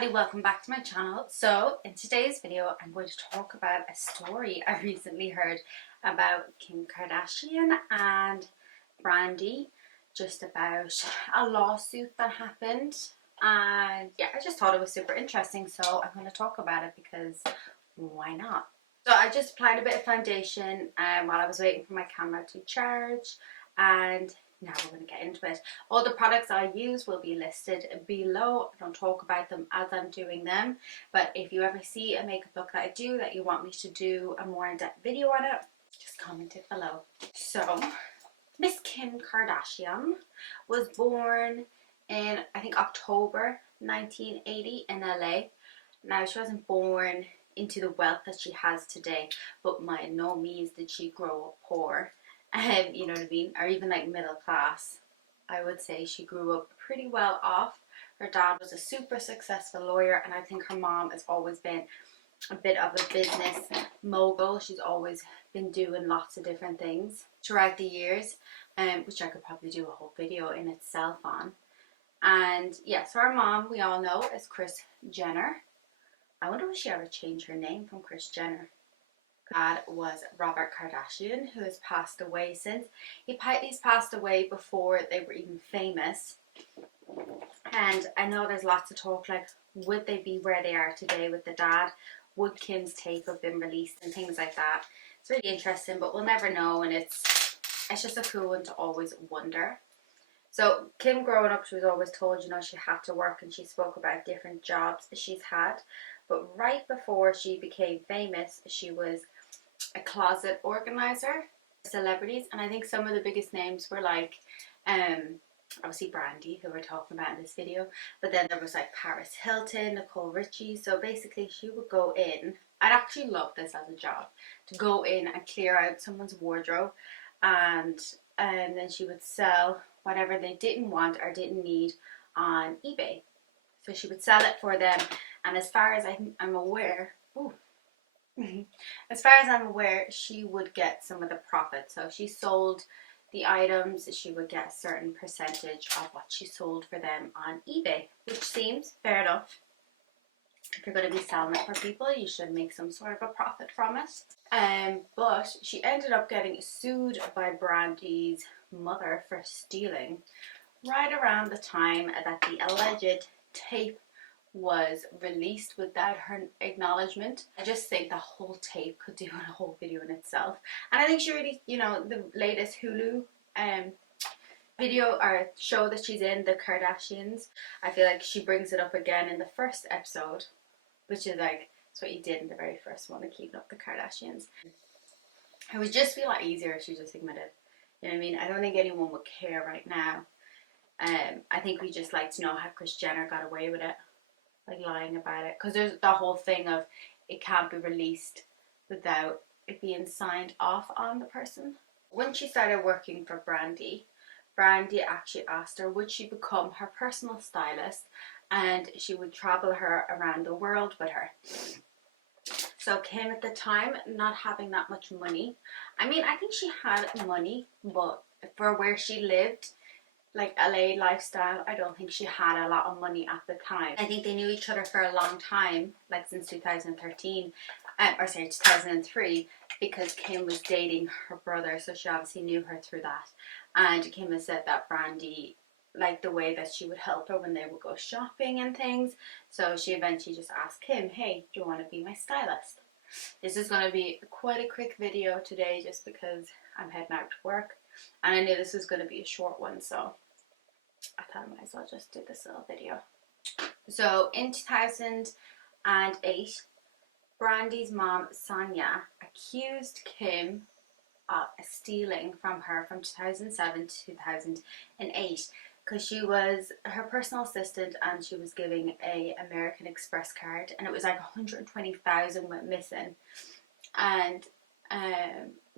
everybody, welcome back to my channel. So in today's video I'm going to talk about a story I recently heard about Kim Kardashian and Brandy, just about a lawsuit that happened, and yeah, I just thought it was super interesting, so I'm going to talk about it because why not? So I just applied a bit of foundation while I was waiting for my camera to charge, and now we're going to get into it. All the products I use will be listed below. I don't talk about them as I'm doing them, but if you ever see a makeup look that I do that you want me to do a more in-depth video on it, just comment it below. So Miss Kim Kardashian was born in, I think, October 1980 in LA. Now, she wasn't born into the wealth that she has today, but by no means did she grow up poor. You know what I mean? Or even like middle class. I would say she grew up pretty well off. Her dad was a super successful lawyer, and I think her mom has always been a bit of a business mogul. She's always been doing lots of different things throughout the years, which I could probably do a whole video in itself on. And yeah, so her mom, we all know, is Kris Jenner. I wonder if she ever changed her name from Kris Jenner. Dad was Robert Kardashian, who has passed away since. He's passed away before they were even famous. And I know there's lots of talk, like, would they be where they are today with the dad? Would Kim's tape have been released and things like that? It's really interesting, but we'll never know, and it's just a cool one to always wonder. So Kim, growing up, she was always told, you know, she had to work, and she spoke about different jobs she's had. But right before she became famous, she was a closet organizer for celebrities, and I think some of the biggest names were like obviously Brandy, who we're talking about in this video, but then there was like Paris Hilton, Nicole Richie. So basically she would go in, I'd actually love this as a job, to go in and clear out someone's wardrobe, and then she would sell whatever they didn't want or didn't need on eBay. So she would sell it for them, and as far as I'm aware, as far as I'm aware, she would get some of the profit. So if she sold the items, she would get a certain percentage of what she sold for them on eBay, which seems fair enough. If you're going to be selling it for people, you should make some sort of a profit from it. But she ended up getting sued by Brandy's mother for stealing right around the time that the alleged tape was released without her acknowledgement. I just think the whole tape could do a whole video in itself. And I think she really, you know, the latest Hulu video or show that she's in, the Kardashians, I feel like she brings it up again in the first episode, which is like, it's what you did in the very first one, of Keeping Up the Kardashians. It would just be a lot easier if she just admitted. You know what I mean? I don't think anyone would care right now. I think we just like to know how Kris Jenner got away with it, like lying about it, because there's the whole thing of it can't be released without it being signed off on the person. When she started working for Brandy actually asked her would she become her personal stylist, and she would travel her around the world with her. So Kim, at the time, not having that much money, I mean, I think she had money, but for where she lived, like LA lifestyle, I don't think she had a lot of money at the time. I think they knew each other for a long time, like since 2013, or sorry, 2003, because Kim was dating her brother, so she obviously knew her through that. And Kim has said that Brandy liked the way that she would help her when they would go shopping and things, so she eventually just asked Kim, hey, do you want to be my stylist? This is going to be quite a quick video today just because I'm heading out to work, and I knew this was going to be a short one, so I thought I might as well just do this little video. So in 2008, Brandy's mom, Sonia, accused Kim of stealing from her from 2007 to 2008, because she was her personal assistant and she was giving a American Express card, and it was like 120,000 went missing. And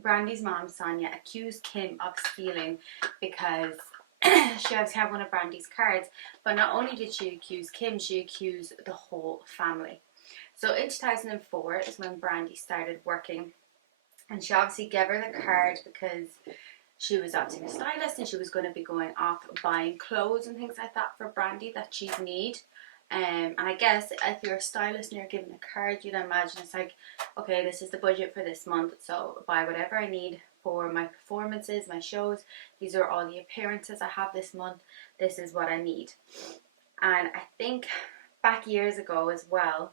Brandy's mom, Sonia, accused Kim of stealing because she obviously had one of Brandy's cards. But not only did she accuse Kim, she accused the whole family. So in 2004 is when Brandy started working, and she obviously gave her the card because she was obviously a stylist and she was going to be going off buying clothes and things like that for Brandy that she'd need And I guess if you're a stylist and you're given a card, you'd imagine it's like, okay, this is the budget for this month, so buy whatever I need for my performances, my shows. These are all the appearances I have this month. This is what I need. And I think back years ago as well,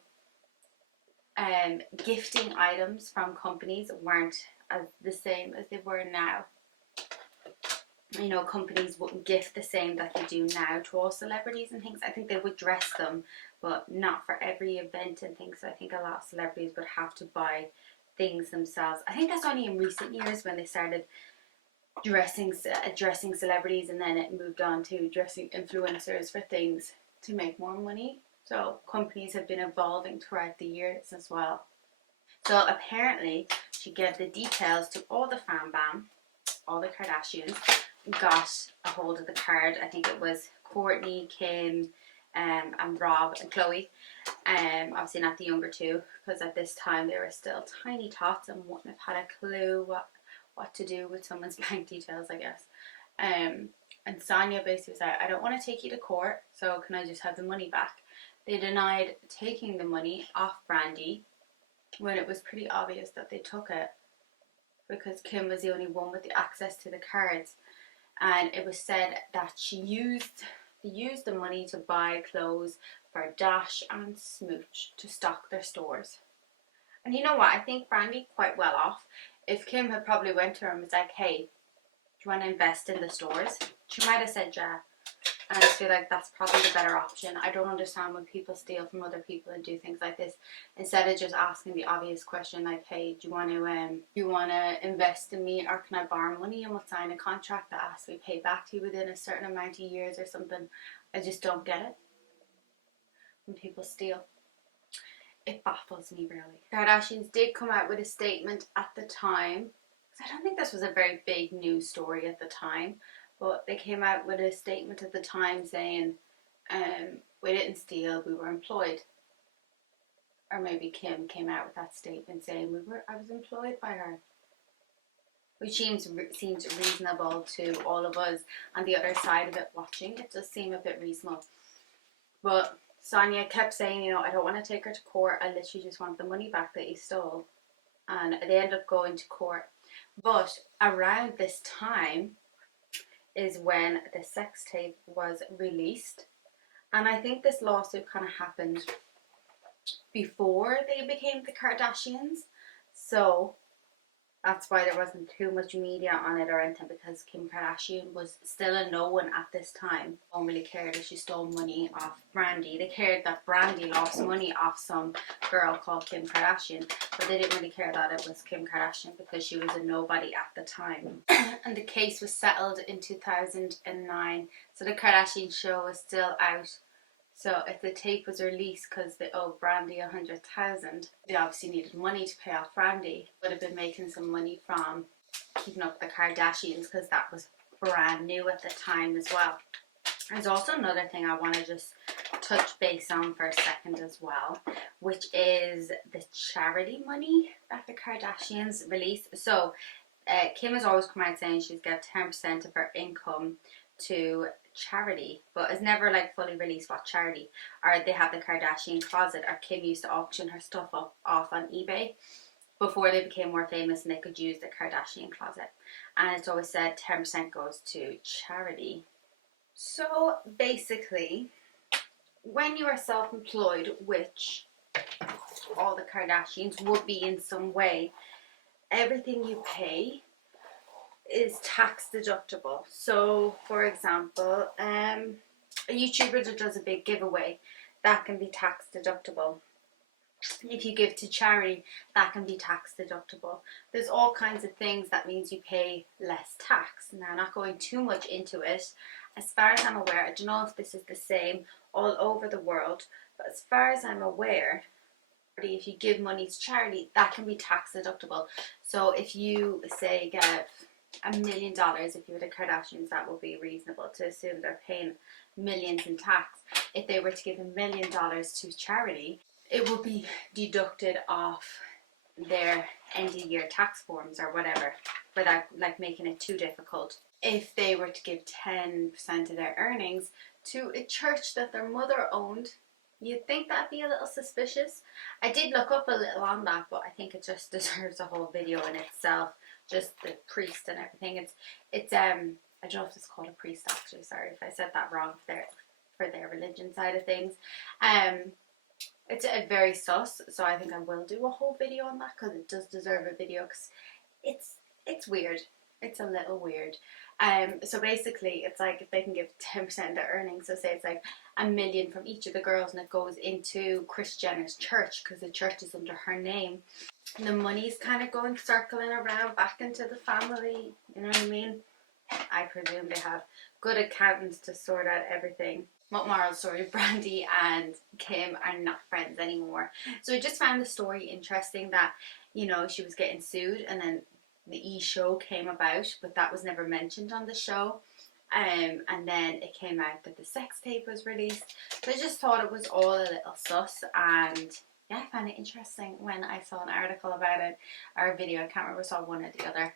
gifting items from companies weren't as the same as they were now. You know, companies wouldn't gift the same that they do now to all celebrities and things. I think they would dress them, but not for every event and things. So I think a lot of celebrities would have to buy things themselves. I think that's only in recent years when they started dressing celebrities, and then it moved on to dressing influencers for things to make more money. So companies have been evolving throughout the years as well. So apparently she gave the details to all the fan bam, all the Kardashians, got a hold of the card. I think it was Kourtney, Kim, and Rob and Khloe. Obviously not the younger two, because at this time they were still tiny tots and wouldn't have had a clue what to do with someone's bank details, I guess. And Sonia basically said, I don't want to take you to court, so can I just have the money back? They denied taking the money off Brandy when it was pretty obvious that they took it, because Kim was the only one with the access to the cards. And it was said that they used the money to buy clothes for Dash and Smooch to stock their stores. And you know what? I think Brandy quite well off. If Kim had probably went to her and was like, hey, do you want to invest in the stores? She might have said yeah. And I just feel like that's probably the better option. I don't understand when people steal from other people and do things like this, instead of just asking the obvious question like, hey, do you want to invest in me, or can I borrow money and we'll sign a contract that has to be paid back to you within a certain amount of years or something. I just don't get it when people steal. It baffles me, really. Kardashians did come out with a statement at the time. I don't think this was a very big news story at the time, but they came out with a statement at the time saying, we didn't steal, we were employed. Or maybe Kim came out with that statement saying, I was employed by her. Which seems reasonable to all of us on the other side of it watching. It does seem a bit reasonable. But Sonia kept saying, you know, I don't want to take her to court. I literally just want the money back that you stole. And they ended up going to court. But around this time is when the sex tape was released. And I think this lawsuit kind of happened before they became the Kardashians. So that's why there wasn't too much media on it or anything, because Kim Kardashian was still a no one at this time. No one really cared if she stole money off Brandy. They cared that Brandy lost money off some girl called Kim Kardashian, but they didn't really care that it was Kim Kardashian because she was a nobody at the time. And the case was settled in 2009, so the Kardashian show was still out. So if the tape was released because they owed Brandy $100,000, they obviously needed money to pay off Brandy. Would have been making some money from keeping up the Kardashians, because that was brand new at the time as well. There's also another thing I want to just touch base on for a second as well, which is the charity money that the Kardashians release. So Kim has always come out saying she's got 10% of her income to charity, but it's never like fully released what charity. Or they have the Kardashian closet, or Kim used to auction her stuff off on eBay before they became more famous and they could use the Kardashian closet, and it's always said 10% goes to charity. So basically, when you are self-employed, which all the Kardashians would be in some way, everything you pay is tax deductible. So for example, a YouTuber that does a big giveaway, that can be tax deductible. If you give to charity, that can be tax deductible. There's all kinds of things that means you pay less tax. Now, not going too much into it, as far as I'm aware, I don't know if this is the same all over the world, but as far as I'm aware, if you give money to charity, that can be tax deductible. So if you say get $1 million, if you were the Kardashians, that would be reasonable to assume they're paying millions in tax. If they were to give $1 million to charity, it would be deducted off their end of year tax forms or whatever, without like making it too difficult. If they were to give 10% of their earnings to a church that their mother owned, You'd think that'd be a little suspicious. I did look up a little on that, but I think it just deserves a whole video in itself. Just the priest and everything. It's I don't know if it's called a priest actually. Sorry if I said that wrong for their religion side of things. It's a very sus, so I think I will do a whole video on that because it does deserve a video. Because it's weird. It's a little weird. So basically, it's like if they can give 10% of their earnings, so say it's like $1 million from each of the girls, and it goes into Kris Jenner's church because the church is under her name. And the money's kind of going circling around back into the family. You know what I mean? I presume they have good accountants to sort out everything. What moral story? Brandy and Kim are not friends anymore. So I just found the story interesting that, she was getting sued and then the show came about, but that was never mentioned on the show. And then it came out that the sex tape was released. So I just thought it was all a little sus, and yeah, I found it interesting when I saw an article about it, or a video, I can't remember, saw one or the other.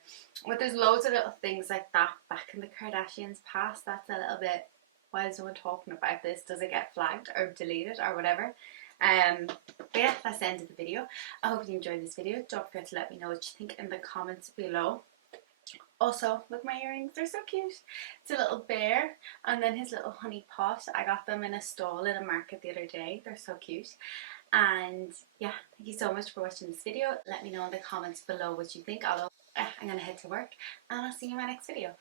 But there's loads of little things like that back in the Kardashians' past that's a little bit, why is someone talking about this? Does it get flagged or deleted or whatever? But yeah, that's the end of the video. I hope you enjoyed this video. Don't forget to let me know what you think in the comments below. Also, look, my earrings, they're so cute. It's a little bear and then his little honey pot. I got them in a stall in a market the other day. They're so cute. And yeah, thank you so much for watching this video. Let me know in the comments below what you think. I'm gonna head to work and I'll see you in my next video.